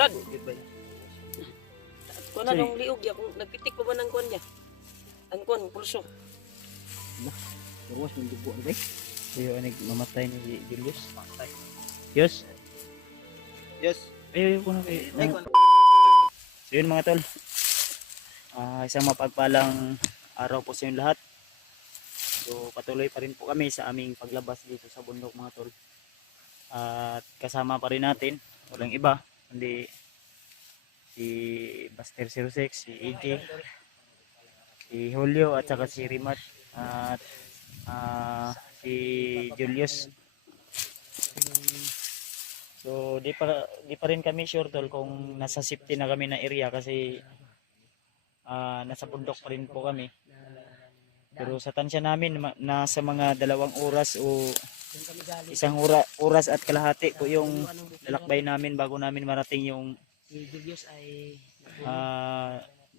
Brad, kuan na nung liog ya, kung nagpitik pa ba ng kuan niya? Ang kuan, pulso. Bawas ng dugo ba? Ayo anig mamatay ni Julius. Yes. Yes. Ayo ko na kay. So yun mga tol. Isang mapagpalang araw po sa inyong lahat. So patuloy pa rin po kami sa aming paglabas dito sa bundok mga tol. At kasama pa rin natin, walang iba, kundi si Buster 06, si AJ, si Julio at saka si Rimat at si Julius. So di pa rin kami sure tol kung nasa safety na kami na area kasi nasa bundok pa rin po kami. Pero sa tansya namin nasa mga 2 oras o isang oras at kalahati po yung lalakbay namin bago namin marating yung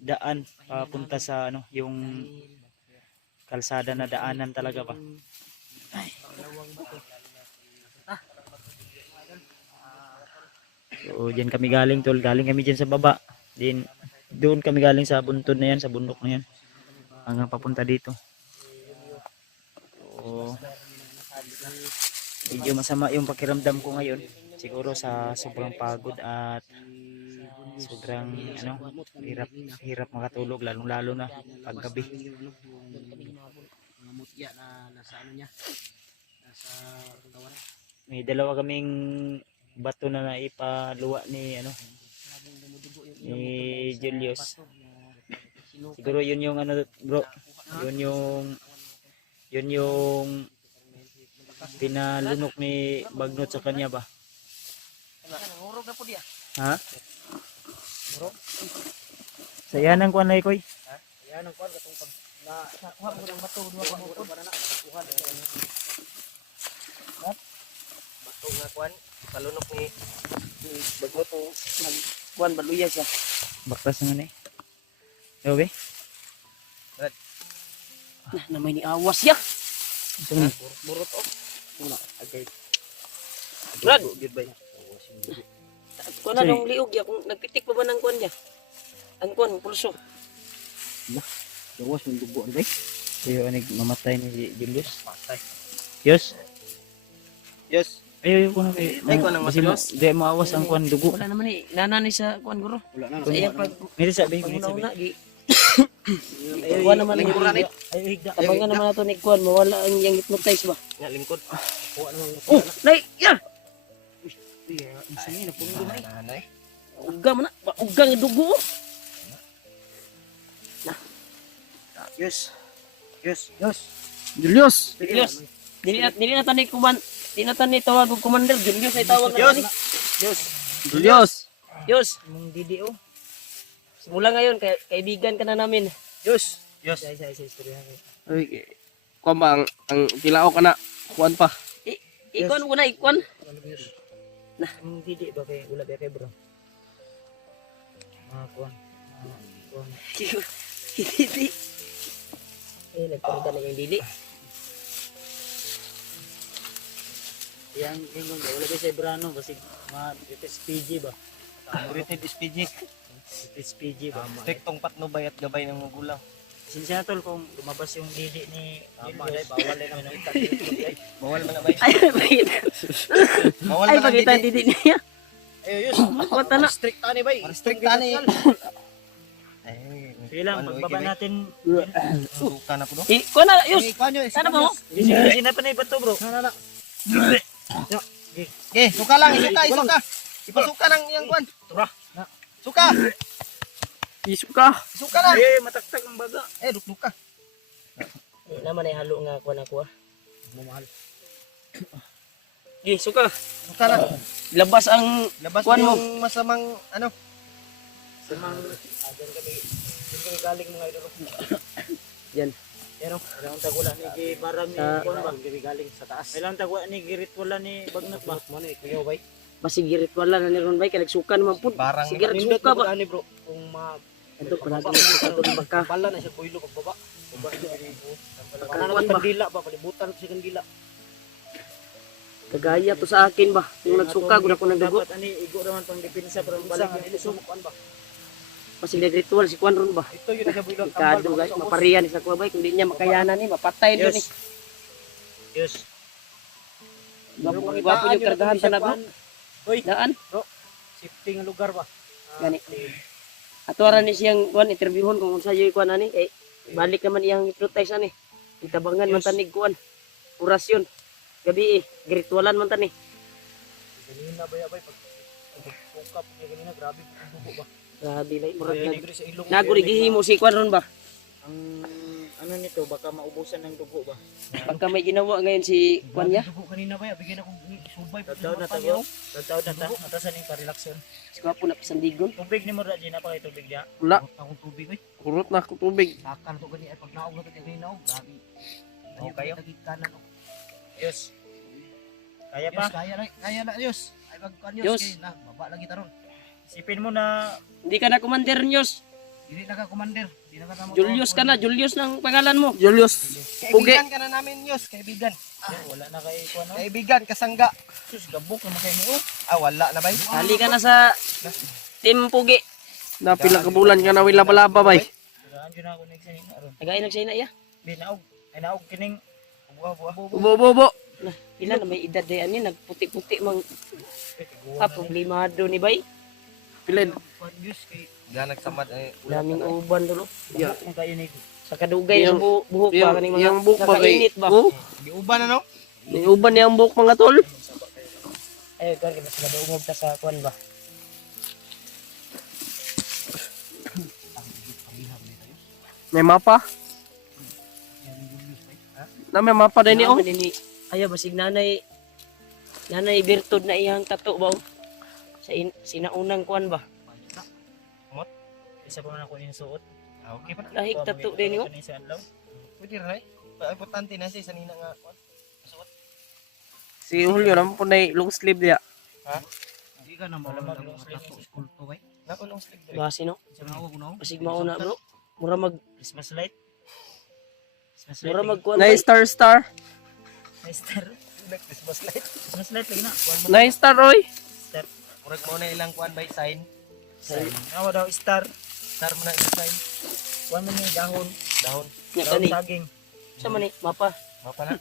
daan papunta sa yung kalsada na daanan talaga ba. So diyan kami galing tol, galing kami diyan sa baba. Doon kami galing sa buntod na yan, sa bundok na yan. Hanggang papunta dito. So medyo masama yung pakiramdam ko ngayon. Siguro sa sobrang pagod at sobrang hirap makatulog lalong-lalo na paggabi. May 2 kaming bato na naipaluwa ni Julius. Siguro yun yung bro. Yun yung pinalunok ni Bagnot sa kanya ba? Ngurog na po diya. Ha? Sa iyan ang kuan lay koy. Ha? Yan ang kuan katong pag Nakuha mo ng bato, duwa ka mo para na kuha bato nga kuan palunok ni Bagnot o kuan baluya siya. Baktas nga ni. Okay? Na may ni awas ya. Ito na. burot o. Una agay. Brad, Gid ba? kuan na nung liog ya, kung nagpitik pa ba ng kuan niya? Ang kuan, pulso. Bawas ng dugo ba? Ayo anig mamatay ni Julius. Patay. Yes. Yes. Ayo ko na kay. Ay, kuan ang matilos. Di maawas ang kuan dugo. Wala naman ni nanani sa kuan guro. Wala na. Sa iya pag Miri sabi, una gi. Ay, Kuan naman lingkod na ni. Ayo higda. Abangan naman nato ni kuan, mawala ang yang hypnotize ba. Nga lingkod. Kuha naman. Oh, nay, ya. Isingin na pundo na. Nanay. Uga man na, uga nga dugo. Yes. Julius. Dili na tani kuman. Di na tani tawag og commander, Julius ay tawag na ni. Julius. Yus, Mong DDO. simula ngayon kaibigan ka na namin. Yes. Sa istorya. Ay, kuan ba ang kilao ka na? Kuan pa. Ikon ko na ikon. Mong DD ba kay wala ba kay bro? Kuan. Hindi. Nagparida na yung dili. Yang wala ba sa Brano kasi mga SPG ba? Rated SPG. SPG ba? Striktong patnubay at gabay ng magulang. Sinsya tol kung lumabas yung DD ni Julius. bawal na naman. Bawal man na bay. Ay, bakit? Bawal Ay, man bakit ang didi. didi niya? Ayo, yes. Ako na. Strict tani bay. Strict tani. Ay, Sige lang, pagbaba natin. suka na po do. Ikon na, Yus. Kuan yo. Sana mo? Hindi na pa na iba to bro. Na. Okay, suka lang, isuka. Ipasuka nang iyang kuan. Suka. Isuka. Suka na. Eh, mataktak ang baga. Dukduk ka. Naman ay halo nga kuan ako. Mamahal. Gi, suka. Suka na. Labas ang Labas kuan mo mo. yung masamang ano. Samang diyan kami galing mga idol. Yan. Pero ilang tagwala ni Barang ni kuan ba galing sa taas. Ilang tagwala ni girit wala ni Bagnot ba? Mo ni kuya bay. Masigirit wala na ni Ron bay kay nagsuka naman pud. Barang Sigirit suka ba? ani bro kung Ito pa natin sa baka. pala na siya kuilo pagbaba. Baka Kana kuan naman ba? kandila ba palibutan sa kandila. Kagaya to sa akin ba? Yung nagsuka, gud ako ng dugo. Dapat ani igo naman pang depensa pero balik ni subukan ba. Pasilid ritual si Kwan ron ba? Ito yun ang bulag Ikado guys, mapariyan sa kuwa ba? Kung di niya makayanan ni, mapatay doon ni. Yes. Gwapo yung kargahan sa nabo. Hoy, Daan. shifting ang lugar ba? Gani. Atuaran ni siyang Kwan, interviewon kung unsa yung Kwan ani. Eh, balik naman iyang hypnotize ani. Itabangan man tanig Kwan. Orasyon. Gabi eh, ritualan man tani. Kanina ba yabay pag pagkukap niya kanina grabe ang dugo ba? Grabe lay, murag Kaya nag. negro sa ilong. Nagurigihimo si Kwan ron ba? Ang ano nito baka maubusan ng dugo ba? Pagka may ginawa ngayon si Kwan niya. Dugo kanina ba bigyan akong subay pa. Tagtaw na tago. Tagtaw na ta. Natasan ning pa-relaxon. Si Gwapo na pisandigon. Tubig ni mo ra di na pa kay tubig dia. Wala. Akong tubig oy. Kurot na ako tubig. Sakal to gani ay pag naog na to kanina oh. Grabe. Ayo kayo. Kanan oh. Yes. Kaya pa? Kaya na, Yus. Ay, Yus. na, baba lagi taron. Isipin mo na Hindi ka na commander Nyos. Dili na ka, commander. Dili na ka Julius ka na, Julius ng pangalan mo. Julius. Kaibigan ka na namin, Yus. Kaibigan. wala na kay kuan no. Kaibigan, kasangga. Sus gabok naman kay ni oh. Wala na, bay. Hali ka na sa Team Pugi. Napila ka bulan ka na, wila balaba, bay. Saan jud ako next ni aron. Nagainog siya na iya. Binaog. Ay naog kining buwa-buwa. Bubo. Na, pila na may edad day ani nagputi-puti mang problemado ni bay. Pilin. Kuan Yus kay Ganag samad ay Daming uban dulo. Yeah. kung kayo ni Sa kadugay sa buhok ba kaning mga Yung buhok ba kay... nakainit ba? Oh, giuban na, no? May uban niya ang buhok mga tol. ay kuan kay mas madungog ta sa kuan ba. May mapa? Na may mapa din ni, oh. Ayo basig nanay birtud na iyang tato ba? Sa sinaunang kuan ba? Isa pa man ako yung suot. Okay pa. Lahik tato din yo. Sa adlaw. Pwede rin, importante na siya sa nina nga. Si Julio naman po na long sleeve diya. Ha? Hindi ka na malamag ng tattoo school to kay. Nako long sleeve diya. Basi no. Sa mga ugo no. Basig mauna bro. Mura mag Christmas light. Christmas light. mura mag kuan. Na star. Nice star. Christmas light. Christmas light lagi na. Na star, oy. Star. Murag mo na ilang kuan by sign. Sign. Awa daw star. Star mo na ilang sign. Kuan man ni dahon. Dahon. Nya Dahon kani. saging. Sa man ni mapa. Mapa na.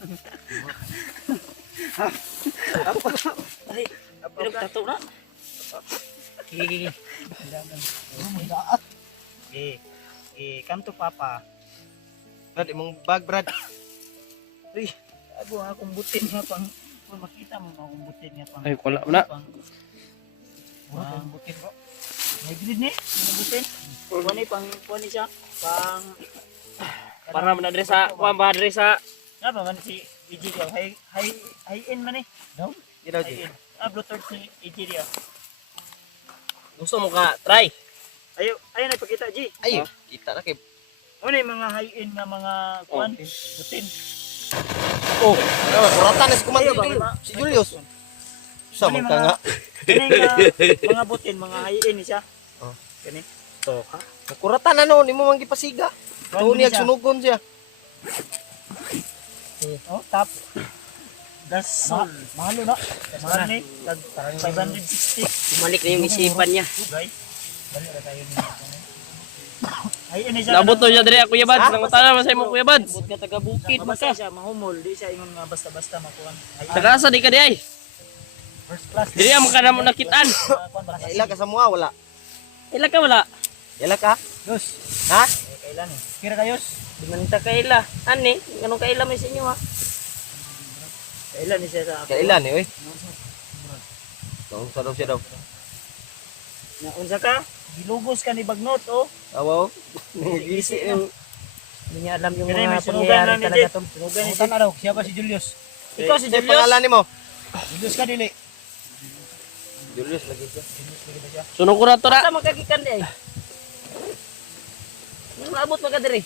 Ay, pero tato na. Gigi. Come to papa. Brad, imong bag, Brad. Uy, ako akong butin nga pang kung makita mo akong butin nga pang. Ay, wala na. Mura akong butin ko. May grid ni, may butin. Kuani siya, pang Para man adres sa kuan ba adres sa nga ba man si Egidio, high end man eh. No? Ginaw High di. end. Bluetooth si Egidio. gusto mo ka try. Ayo nagpakita G. Ay, kita na kay. Ano yung mga high end na mga kuan, butin. Oh, kuratan na si Ayo ba, Kumantil. ba? Si Julius. Sa Ano yung ka nga. Kani mga butin, mga high end siya. Oh. Kani. To ka. Kuratan na no, nimo man gipasiga. Kuan Tuon niya siya. sunugon siya. Oh, tap. Das mahalo na. Mahal ni tag 560. Bumalik na yung isipan niya. Guys. Bali ra tayo ni. Ay ini siya. Nabot to siya dire Kuya Bads. Nangutana man sa imo Kuya Bads. Bot ka taga bukid maka siya mahumol, di siya ingon nga basta-basta makuan. Ay Tagasa di ka di ay. first class. Diri ang makana mo nakitaan. Kuan ba? Ila ka sa mga wala. Ila ka wala. Ila ka? Dos. Ha? Kailan eh? Kira kayos? Di man ta kaila. Ani, nganong kaila may sa inyo ha? Kailan ni siya sa ako? Kailan eh, oy. Sa daw siya daw. Na unsa ka? Gilugos ka ni Bagnot oh. Awaw. Isi yung hindi niya alam yung Kaya may mga sunugan pangyayari na ni talaga Jet. to. Sunugan ni Jet. Daw, siya ba si Julius? Ikaw si Sa Julius. pangalan nimo? Julius ka dili. Julius lagi siya. Julius lagi ba siya? Sunog ko na to na. Sa magkagikan di ay. Nung naabot magkadiri.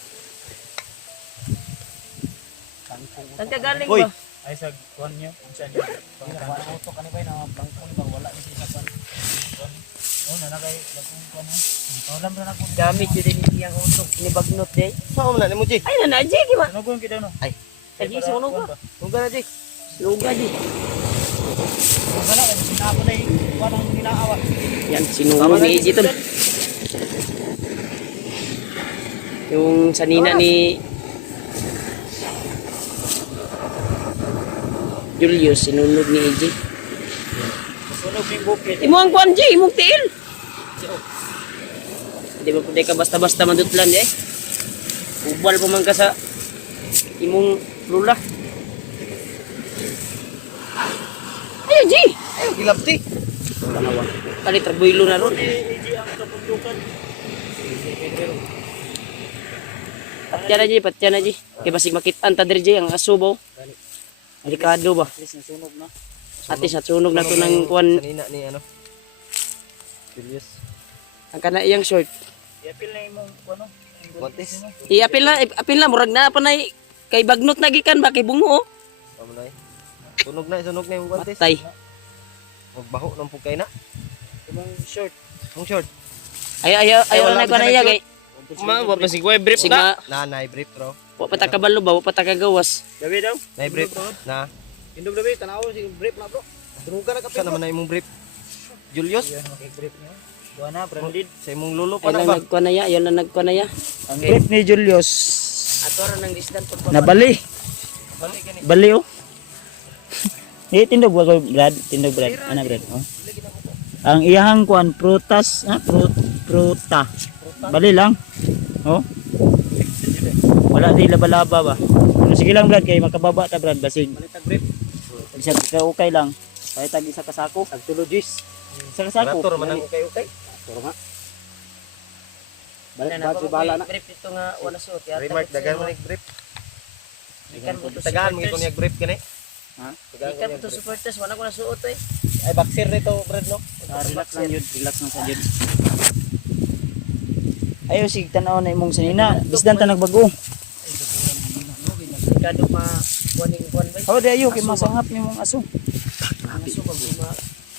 Saan ka galing Hoy. ba? Ay sa kuan niyo, unsa niyo? Pangkan auto kanibay na bangko ni ba wala ni siya sa kuan. Oh, na kay lagong kuan ha. Alam ra na ko. Gamit yun din iyang utok ni Bagnot di ay. Sa mo na nimo, Ji? Ay na Jay, di ba? Sunugon kita no. Ay, Lagi sunog ba? tuga na, Ji. Luga di. Wala na sinabo na yung ninaawa. Yan, sinunog ni AJ tol. Yung sanina ni Julius, sinunog ni AJ. Sunog yung bukid. Imo ang kuan, J, imong tiil. Hindi ba pwede ka basta-basta mandutlan, eh. Ubal pa man ka sa imong lula. Ayo, J! Ay, gilabti. Kali trabuilo na ron. AJ ang kapundukan. Patya na, J, patya na, J. Kaya basig makitaan ta diri, J, ang asubo. Delikado ba? At least nasunog na. Ate, sa sunog na to ng kuan. Kanina ni ano. Julius. Ang kana iyang short. I-appeal na yung ano. Montes. Apil na, murag na pa na kay bagnot na gikan ba, kay bungo, oh. Tama na eh. Sunog na yung Montes. Patay. Magbaho ng pugkay na. Ibang short. Ang short. Ayaw wala na ko na bisa iya, na kay. Wapa si Kuya brief Sigma, na brief bro. wa pa ta kabalo ba, wa pa ta kagawas. Gabi daw. Na brief na. Indog gabi, tanaw si brief na bro. Duruga na kapsa naman na imong brief. Julius, Brief niya. Doon na, branded. sa imong lulo Ay pa na lang ba? nagkuha na ya, ayaw lang nagkuha na ya. Ang brief ni Julius. Ato ra nang disdan pag Nabali. Balik gani. Bali oh. Tindog ba ko Brad? Tindog Brad. Ana Brad? Oh. Ang iyahang kuan prutas, pruta. Bali lang. Oh. Wala di laba-laba ba. Ano sige lang Brad kay makababa ta Brad basig. Balitag brief. Bisag ka okay lang. Kahit tag isa ka sako. Agtulogis. Isa ka sako. Rator man ang ukay-ukay. Turo nga. balik na si bala na. Brief ito nga wala suot. Remark dagan man brief. Ikan mo to Tagaan mo itong supporters. brief kani. Ha? Ikan mo to supporters, wala ko na suot eh. Ay boxer nito Brad no. Relax lang yun. Relax lang sa yun. Ayo sig tanaw na imong sanina. Bisdan ta nagbago. Kado ma kuaning kuan ba? Oh, di ayo kay masangap nimong aso. Aso ba ma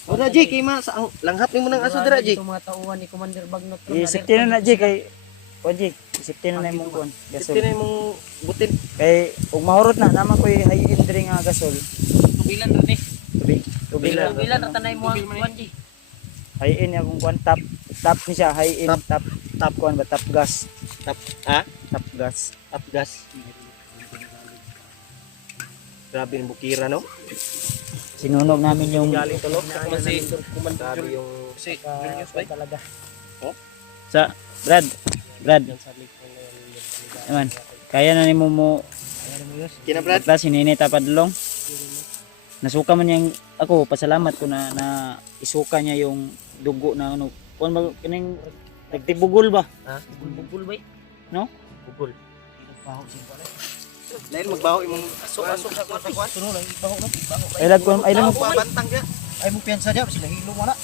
Wala Jay kay ma sa langhap nimo nang aso dira Jay. Ito mga tauhan ni Commander Bagnot. Isipti na Jay kay Oji, isipti na imong kuan. Gasol. Gasol. Sipti na imong butin. Kay ug mahurot na naman koy hayin diri nga gasol. Tubilan rin eh. Tubilan. Tubilan ra tanay mo ang kuan G. Hayin niya kung kuan tap ni siya hayin tap kuan ba tap gas. Tap ha? Tap gas. Tap gas. Grabe yung bukira no. Sinunog namin yung Galing tulog sa si Commander yung si Julius ba? talaga. Oh? Sa Brad. Aman. Kaya na nimo mo Kina Brad. Brad sininita padulong. Nasuka man yang ako pasalamat ko na isuka niya yung dugo na ano. Kuan ba kining nagtibugol ba? Ha? Bugul ba? No? Bugol. Dahil magbaho imong aso sa kwan. Suno lang baho no. Ay lang Baho pa bantang dia. ay mo piyansa dia sila hilo mo na.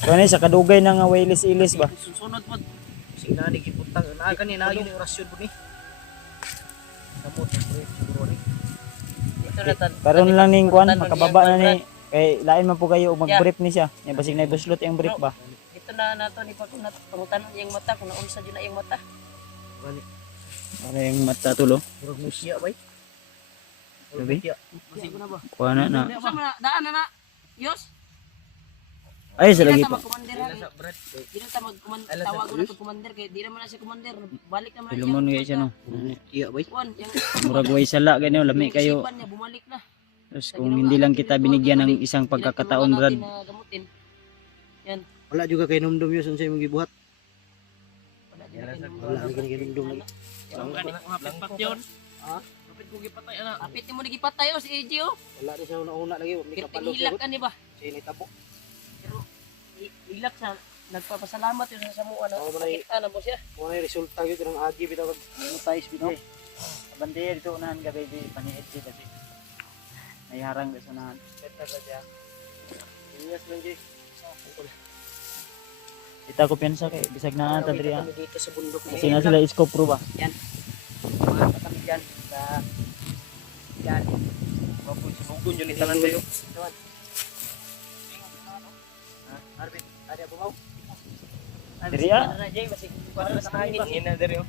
Kani sa kadugay na nga wailis-ilis ba? Sunod mo. Sina ni giputang na kanina yung orasyon po ni. Kamot siguro ni. Ito na tan. Karon lang ning kuan makababa na ni kay lain man po kayo ug mag-brief ni siya. Nya basig na buslot yung brief ba? Ito na nato ni pag pangutan iyang mata kung naunsa jud na iyang mata. Ano yung mata tulo? Murag musya bay. Sabi? Kasi ko na ba? Kuha na na. Sa man daan na na. Yos. Ay sa lagi Di na pa. ta mag-commander ha. Di na ta mag-commander. Tawag ko na to commander kay di naman na siya commander. Balik naman Pilumon guys ano. Iya bay. Kuan yang Murag way sala ganyo lami kayo. isipan niya bumalik na. Tapos kung hindi lang kita binigyan ng isang pagkakataon Brad. Gamutin. Yan. Wala juga kay numdum yun sa imong gibuhat. Wala din na Wala lagi numdum lagi. Ang gani ko hapit pat yun. Ha? Hapit ko gipatay ana. Hapit mo gipatay si AJ oh. Wala di siya una-una lagi, mi kapalo siya. Ilak ka ni ba? Sini tapo. Pero ilak sa nagpapasalamat yun sa samuan na Oo, manay. nakita na mo siya. Wala resulta gyud ng agi bitaw kag monetize bitaw. Bandiya dito unahan gabi di paniid di kasi. May harang sa unahan. Beta ba siya? Inyas man Jay. Kita ko piyansa kay bisag na ata diri. Kami dito sa bundok na Kasi na sila scope pro ba? mga kami dyan sa yan. Mapuy sunugon yun itanan tayo. Arbit, ada apa mau? Diri, ah. Ano na Jay, masig para sa hangin. Ina diri oh.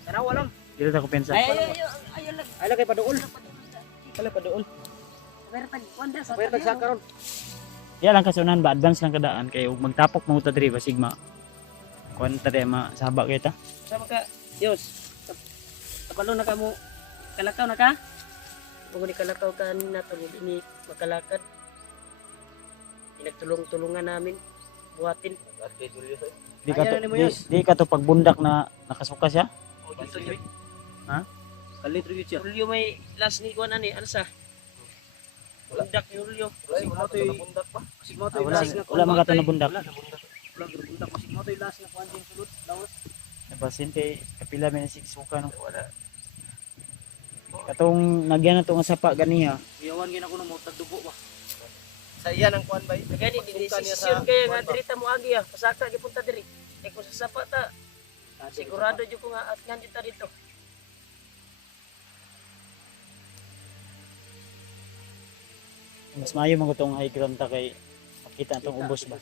Sana walang. Dito ta ko piyansa. Ay lang. Ay lagay pa dool. Kala pa dool. Pero tag-wanda sa Bayar nagsaka ron. Yan lang kasunan ba advance lang kadaan kay ug magtapok mo ta diri basig ma kuan ta di masaba kay ta. Sama ka, Diyos. Kapalo na ka mo, kalakaw na ka? Kung ni kalakaw ka na ito, hindi makalakad. Pinagtulong-tulungan namin, buhatin. Di ka to, Ayan, ano mo yun? di ka to pagbundak na nakasuka siya. O dito nyo. Kalitro yun siya. Julio may last ni Kuan ani, ano sa? Bundak ni Julio. Wala to yung bundak pa. Masig mo to yung Wala last nga wala man ka to na bundak. Wala bundak. Masig mo to yung last nga kuhan din sulod. Lawas. Nabasinte kapila may nasigsuka no wala. Katong nagyan na to nga sapa ganiha. Iyawan gina ko na mo tagdugo ba. Sa iyan ang kuhan ba? Nagani, dinesisyon kaya nga dirita mo agi ah. Pasaka, gipunta diri. Eh kung sa sapa ta, sigurado dyo ko nga at nga dito dito. Mas maayo man ko tong high ground ta kay makita tong ubos ba.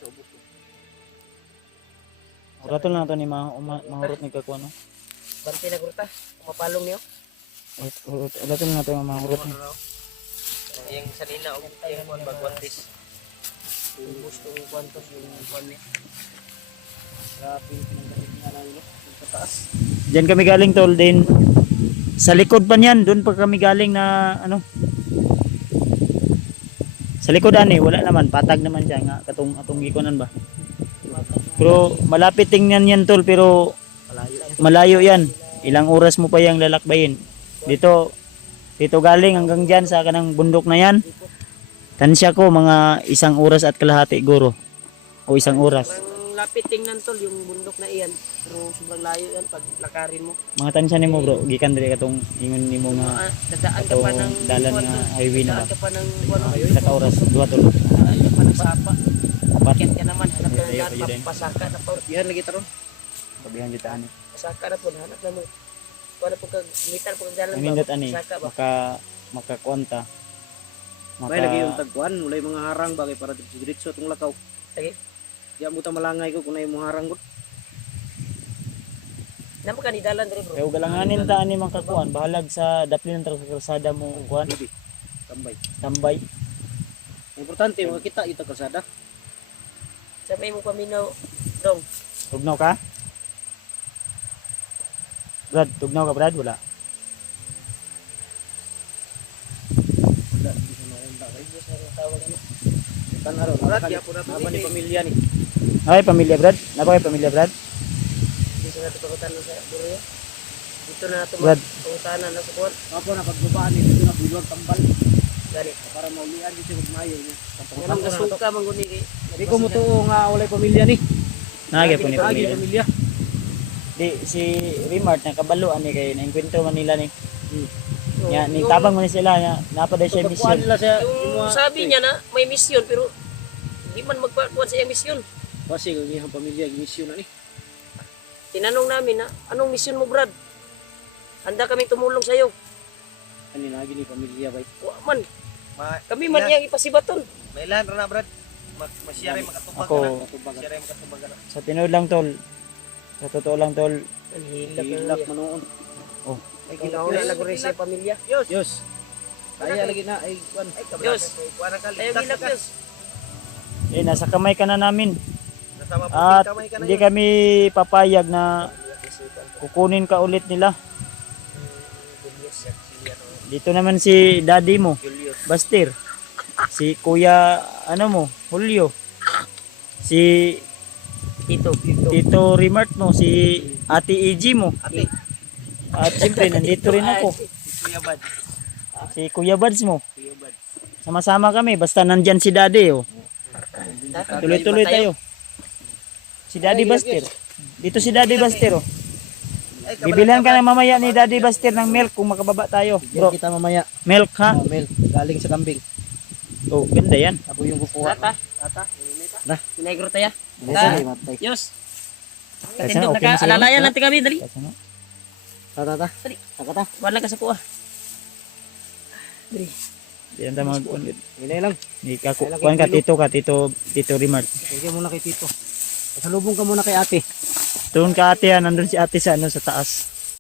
Uraton lang to ni mahurot ni kakuan no. Bante na gruta, mapalong niyo. Uraton lang to nga mahurot ni. Yung sanina o yung kuan bagwantis. Yung gusto ng kwantos yung kuan niya. Grabe pinanggaling nga lang yun. Sa taas. Diyan kami galing tol din. Sa likod pa niyan, doon pa kami galing na ano. Sa likod ani, wala naman, patag naman siya nga katong atong gikunan ba. Pero malapit tingnan yan tol, pero malayo yan. Ilang oras mo pa yang lalakbayin. Dito galing hanggang diyan sa kanang bundok na yan. Tansya ko mga 1 oras at kalahati guro. O 1 oras. Ang lapit tingnan tol yung bundok na iyan. Pero sobrang layo yan pag lakarin mo. Mga tansya nimo bro, gikan diri katong ingon nimo nga Dadaan ka pa ng dalan kuwan, nga tol. highway na ba. Dadaan ka pa ng kuwan, Sa ka oras, 2 tol. dadaan ka pa ng sapa. Apat. Bakit ka naman, hanap ka Ayaw, na ayaw din. pasaka na po. Iyan lagi taron. Pabihan jud ani. Pasaka na po, hanap na mo. Kuwan na po kag, mitar po kag dalan Ang nindot ani, Pasaka ba? makakuanta. May lagi yung tagkuhan, mulay mga harang bagay para diretso itong lakaw. Sige. Diyan mo ta malangay ko kung na yung mga harang ko. Naman ka ni dalan diri bro. Kaya galanganin ta ani makakuan, bahalag sa daplin ng kalsada mo kuan, Bibi. Tambay. tambay. Ang importante makita ito kalsada. Sabay mo paminaw dong. Tugnaw ka? Brad, tugnaw ka Brad? Wala. Wala di sa maunda kay. Tanaro, naman ni pamilya ni. Ay, pamilya Brad? Napa kay pamilya Brad? Dito na ito pagutan sa Buryo. Dito na ito Brad. pagutanan na sa kuwan. Apo na pagbabaan ni dito na bilog tambal Gani. para maulian dito ug mayo ni. Ganun kasuka mangguni kay. Di ko mo tuo nga walay pamilya ni. Nage po ni Lagi pamilya. pamilya. Di si Remart na kabalo ani kay naengkwentro man nila ni. So, Nya ni yung- tabang man sila nya napaday siya Pagkuhan mission. nila sa Yung sabi niya na may misyon pero hindi man magpakuan sa iyang misyon. Kasi ang iyang pamilya gisyon na ni. Tinanong namin na, anong misyon mo Brad? Handa kaming tumulong sa iyo. Ani lagi ni pamilya bay. Wa man. Kami man iyang ipasibaton. Mailan ra na brad. Masyari makatubag Ako Masyari makatubag na. sa tinuod lang tol. Sa totoo lang tol, Ang hilak Hilak na manoon. Oh. Ay Ang gilak nauna lang rin sa pamilya. Yos. Kaya lagi na ay kuan. Diyos. Ayaw hilak Diyos. nasa kamay ka na namin. Nasama po At kamay ka na. hindi kami papayag na kukunin ka ulit nila. Dito naman si daddy mo, Bastir. Si kuya, ano mo, Julio. Si Tito. Tito Remart mo, si Ate EG mo. Ate. At siyempre, nandito rin ako. Kuya Bad. Si Kuya Bads mo. Kuya Bad. Sama-sama kami, basta nandyan si daddy. Oh. Tuloy-tuloy tayo. Si Daddy Bastir. Dito si Daddy Bastir. Oh. Bibilhan ka na mamaya ni Daddy Bastir ng milk kung makababa tayo. Bro, Bro, kita mamaya. milk ha? Mel, galing sa kambing. Oh, ganda yan. Ako yung kukuha. Tata. Na. Pinagro tayo. Bisa ni matay. Diyos. Kasi Katindog na okay na ka. sa'yo. Alalayan natin kami. Dali. Kasi no? Tata. Dali. Takata. Wala ka sa kuha. Dali. Diyan tayo mag... Inay lang. Kuhan ka, Tito Remart. Sige muna kay Tito. Pasalubong ka muna kay ate. Doon ka ate, nandun si ate sa, ano, sa taas.